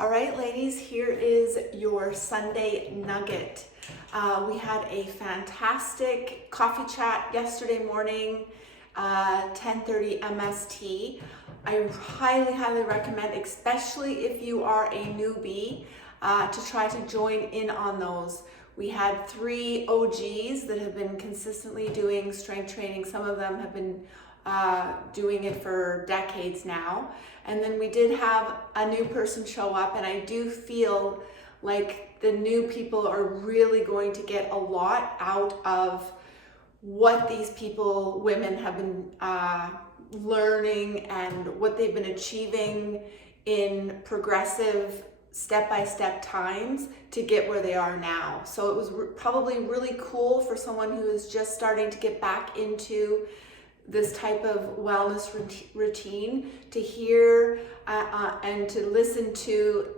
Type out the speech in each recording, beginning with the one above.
All right, ladies, here is your Sunday nugget. We had a fantastic coffee chat yesterday morning, 10:30 MST. I highly recommend, especially if you are a newbie, to try to join in on those. We had 3 OGs that have been consistently doing strength training. Some of them have been doing it for decades now. And then we did have a new person show up, and I do feel like the new people are really going to get a lot out of what these women have been learning and what they've been achieving in progressive step-by-step times to get where they are now. So it was probably really cool for someone who is just starting to get back into this type of wellness routine to hear and to listen to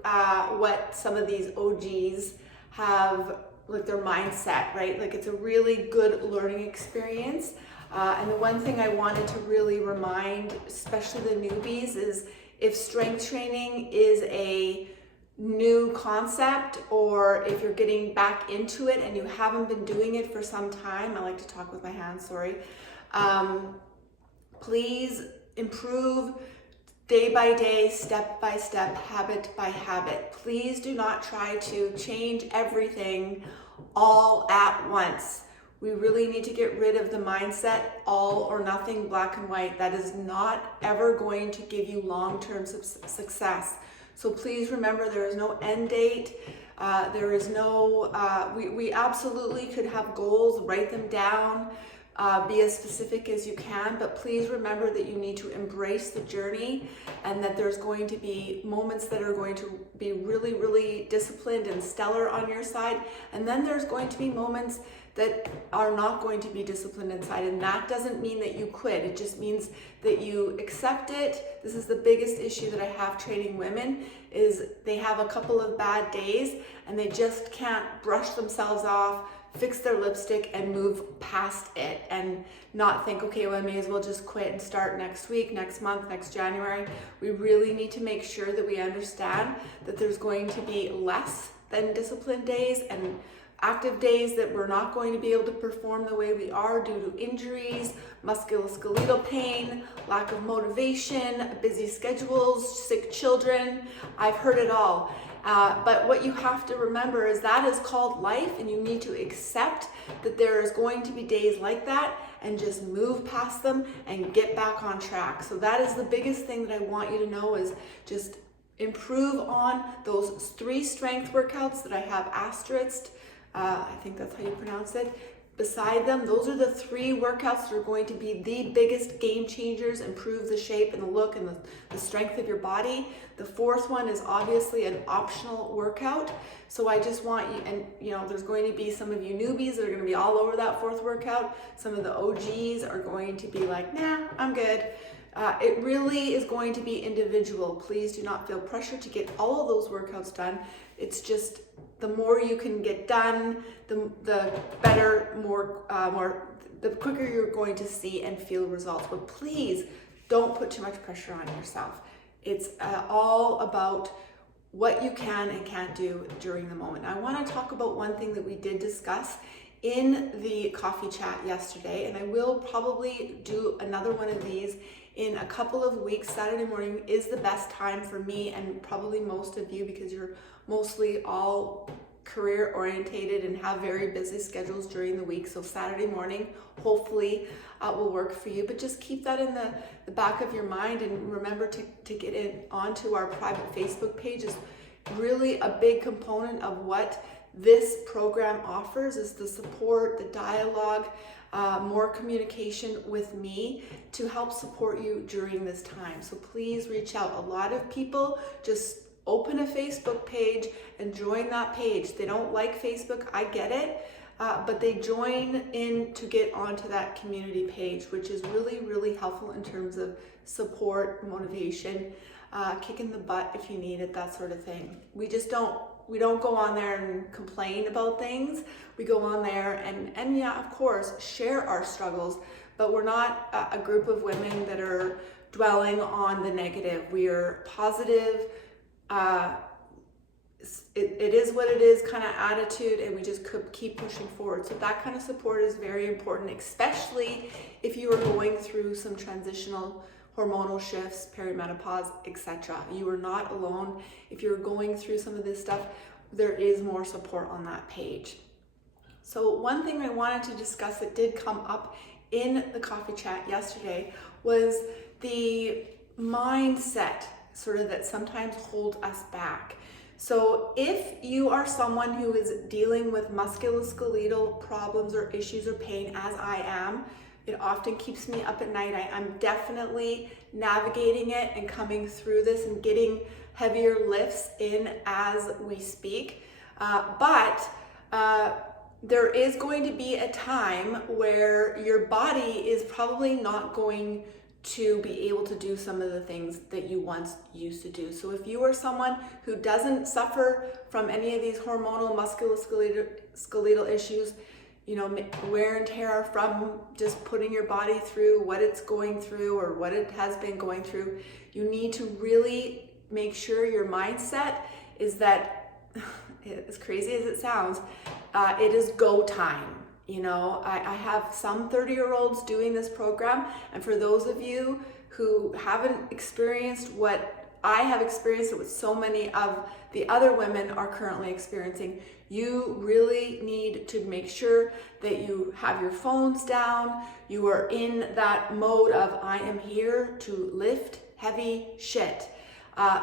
what some of these OGs have, like their mindset, right? Like it's a really good learning experience. And the one thing I wanted to really remind, especially the newbies, is if strength training is a new concept, or if you're getting back into it and you haven't been doing it for some time, I like to talk with my hands, sorry. Please improve day by day, step by step, habit by habit. Please do not try to change everything all at once. We really need to get rid of the mindset, all or nothing, black and white. That is not ever going to give you long-term success. So please remember, there is no end date. There is no, we absolutely could have goals, write them down, be as specific as you can, but please remember that you need to embrace the journey, and that there's going to be moments that are going to be really disciplined and stellar on your side, and then there's going to be moments that are not going to be disciplined inside. And that doesn't mean that you quit. It just means that you accept it. This is the biggest issue that I have training women, is they have a couple of bad days and they just can't brush themselves off, fix their lipstick and move past it, and not think, okay, well, I may as well just quit and start next week, next month, next January. We really need to make sure that we understand that there's going to be less than disciplined days and active days that we're not going to be able to perform the way we are due to injuries, musculoskeletal pain, lack of motivation, busy schedules, sick children. I've heard it all. But what you have to remember is that is called life, and you need to accept that there is going to be days like that and just move past them and get back on track. So that is the biggest thing that I want you to know, is just improve on those 3 strength workouts that I have asterisked. I think that's how you pronounce it. Beside them, those are the 3 workouts that are going to be the biggest game changers, improve the shape and the look and the strength of your body. The 4th one is obviously an optional workout. So I just want you, and there's going to be some of you newbies that are going to be all over that 4th workout. Some of the OGs are going to be like, nah, I'm good. It really is going to be individual. Please do not feel pressure to get all of those workouts done. It's just the more you can get done, the better, the quicker you're going to see and feel results. But please don't put too much pressure on yourself. It's all about what you can and can't do during the moment. I want to talk about one thing that we did discuss in the coffee chat yesterday, and I will probably do another one of these in a couple of weeks. Saturday morning is the best time for me and probably most of you, because you're mostly all career orientated and have very busy schedules during the week. So Saturday morning hopefully will work for you, but just keep that in the back of your mind, and remember to get in onto our private Facebook page. Is really a big component of what this program offers, is the support, the dialogue, more communication with me to help support you during this time. So please reach out. A lot of people just open a Facebook page and join that page. They don't like Facebook, I get it, but they join in to get onto that community page, which is really helpful in terms of support, motivation, kicking the butt if you need it, that sort of thing. We don't go on there and complain about things. We go on there and yeah, of course, share our struggles, but we're not a group of women that are dwelling on the negative. We are positive, it is what it is kind of attitude, and we just could keep pushing forward. So that kind of support is very important, especially if you are going through some transitional hormonal shifts, perimenopause, etc. You are not alone. If you're going through some of this stuff, there is more support on that page. So one thing I wanted to discuss that did come up in the coffee chat yesterday was the mindset sort of that sometimes hold us back. So if you are someone who is dealing with musculoskeletal problems or issues or pain, as I am, it often keeps me up at night. I'm definitely navigating it and coming through this and getting heavier lifts in as we speak. But there is going to be a time where your body is probably not going to be able to do some of the things that you once used to do. So if you are someone who doesn't suffer from any of these hormonal musculoskeletal issues, you know, wear and tear from just putting your body through what it's going through or what it has been going through, you need to really make sure your mindset is that, as crazy as it sounds, it is go time. You know, I have some 30-year-olds doing this program, and for those of you who haven't experienced what I have experienced, what so many of the other women are currently experiencing, you really need to make sure that you have your phones down, you are in that mode of I am here to lift heavy shit,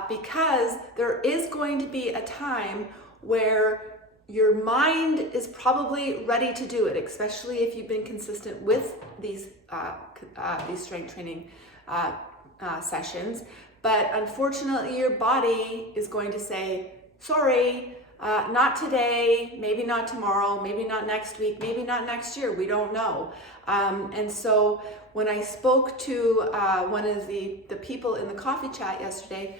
because there is going to be a time where your mind is probably ready to do it, especially if you've been consistent with these strength training sessions. But unfortunately, your body is going to say, sorry, not today, maybe not tomorrow, maybe not next week, maybe not next year, we don't know. And so when I spoke to one of the people in the coffee chat yesterday,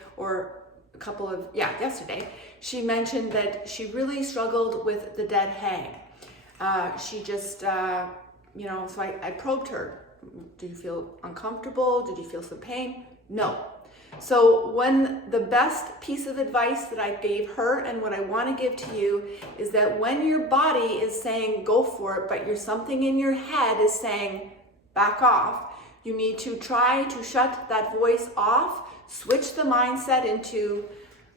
yesterday, she mentioned that she really struggled with the dead hang. She just, so I probed her. Do you feel uncomfortable? Did you feel some pain? No. So the best piece of advice that I gave her and what I want to give to you is that when your body is saying go for it, but something in your head is saying back off, you need to try to shut that voice off, switch the mindset into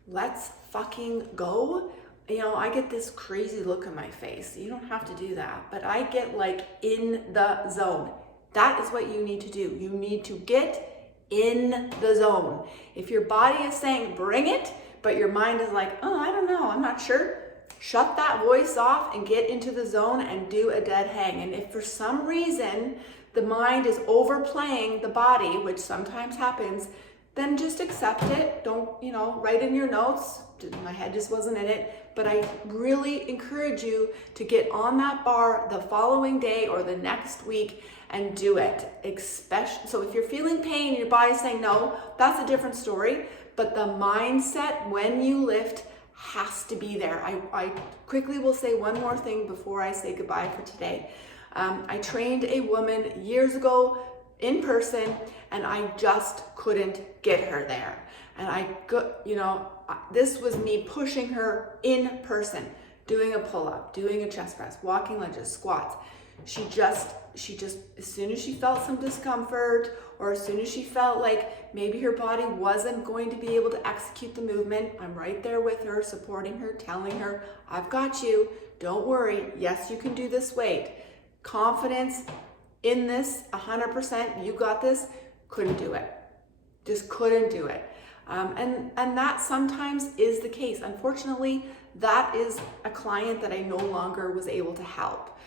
let's fucking go. You know, I get this crazy look on my face. You don't have to do that, but I get like in the zone. That is what you need to do. You need to get in the zone. If your body is saying bring it, but your mind is like, oh, I don't know, I'm not sure, shut that voice off and get into the zone and do a dead hang. And if for some reason the mind is overplaying the body, which sometimes happens, then just accept it. Don't, write in your notes, my head just wasn't in it. But I really encourage you to get on that bar the following day or the next week and do it. So if you're feeling pain, your body's saying no, that's a different story. But the mindset when you lift has to be there. I quickly will say one more thing before I say goodbye for today. I trained a woman years ago in person, and I just couldn't get her there. And this was me pushing her in person, doing a pull-up, doing a chest press, walking lunges, squats. She just, as soon as she felt some discomfort, or as soon as she felt like maybe her body wasn't going to be able to execute the movement, I'm right there with her, supporting her, telling her, I've got you, don't worry, yes, you can do this weight. Confidence in this, 100%, you got this, couldn't do it. Just couldn't do it. And that sometimes is the case. Unfortunately, that is a client that I no longer was able to help.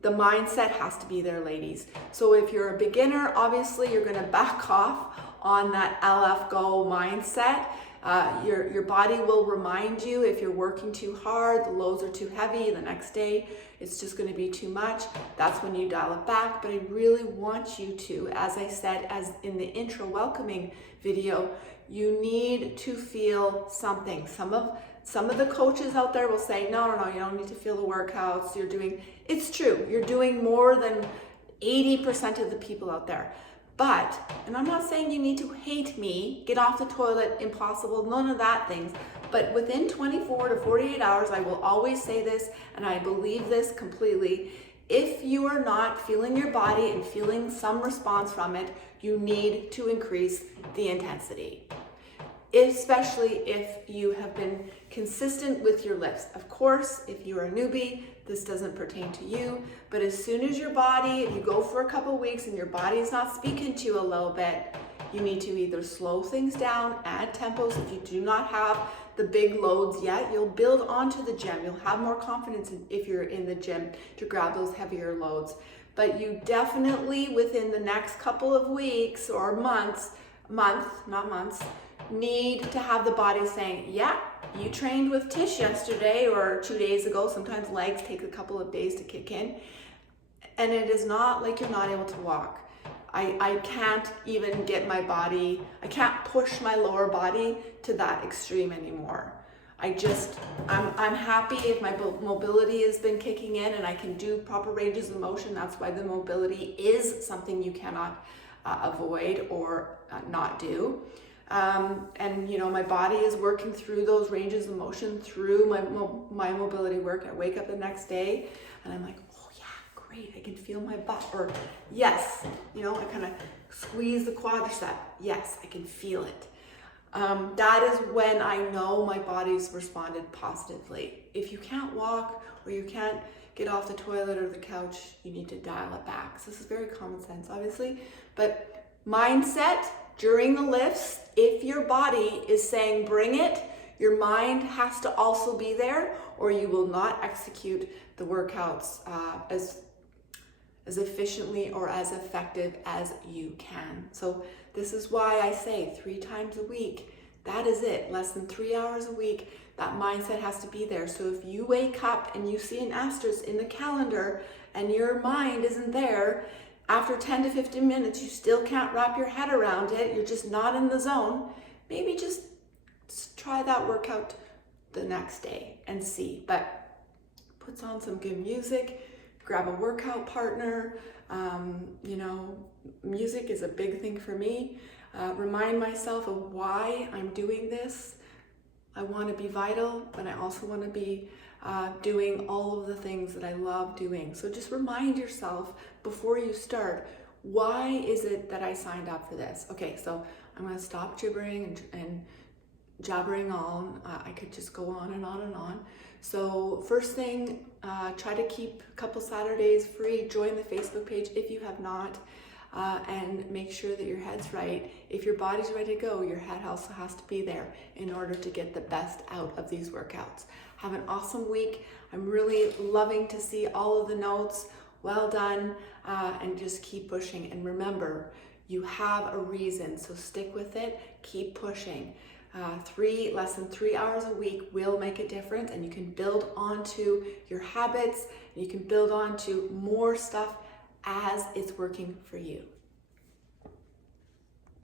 The mindset has to be there, ladies. So if you're a beginner, obviously you're gonna back off on that LF go mindset. Your body will remind you if you're working too hard, the loads are too heavy, the next day it's just going to be too much. That's when you dial it back. But I really want you to, as I said, as in the intro welcoming video, you need to feel something. Some of the coaches out there will say, no, you don't need to feel the workouts. It's true, you're doing more than 80% of the people out there. But, and I'm not saying you need to hate me, get off the toilet, impossible, none of that things. But within 24 to 48 hours, I will always say this, and I believe this completely. If you are not feeling your body and feeling some response from it, you need to increase the intensity. Especially if you have been consistent with your lifts. Of course, if you're a newbie, this doesn't pertain to you, but as soon as your body, if you go for a couple weeks and your body is not speaking to you a little bit, you need to either slow things down, add tempos. If you do not have the big loads yet, you'll build onto the gym. You'll have more confidence if you're in the gym to grab those heavier loads. But you definitely, within the next couple of weeks or not months, need to have the body saying, yeah, you trained with Tish yesterday or 2 days ago. Sometimes legs take a couple of days to kick in. And it is not like you're not able to walk. I can't even get my body, I can't push my lower body to that extreme anymore. I'm happy if my mobility has been kicking in and I can do proper ranges of motion. That's why the mobility is something you cannot avoid or not do. And you know, my body is working through those ranges of motion through my mobility work. I wake up the next day and I'm like, oh yeah, great, I can feel my butt. Or yes, you know, I kind of squeeze the quadricep. Yes, I can feel it. That is when I know my body's responded positively. If you can't walk or you can't get off the toilet or the couch, you need to dial it back. So this is very common sense, obviously, but mindset during the lifts, if your body is saying bring it, your mind has to also be there, or you will not execute the workouts as efficiently or as effective as you can. So this is why I say 3 times a week. That is it, less than 3 hours a week. That mindset has to be there. So if you wake up and you see an asterisk in the calendar and your mind isn't there, after 10 to 15 minutes, you still can't wrap your head around it, you're just not in the zone, maybe just try that workout the next day and see. But puts on some good music, grab a workout partner. You know, music is a big thing for me. Remind myself of why I'm doing this. I want to be vital, but I also want to be doing all of the things that I love doing. So just remind yourself before you start, why is it that I signed up for this? Okay, so I'm going to stop gibbering and jabbering on. I could just go on and on and on. So first thing, try to keep a couple Saturdays free. Join the Facebook page if you have not. And make sure that your head's right. If your body's ready to go, your head also has to be there in order to get the best out of these workouts. Have an awesome week. I'm really loving to see all of the notes. Well done, and just keep pushing. And remember, you have a reason, so stick with it, keep pushing. Less than 3 hours a week will make a difference, and you can build onto your habits, and you can build onto more stuff as it's working for you.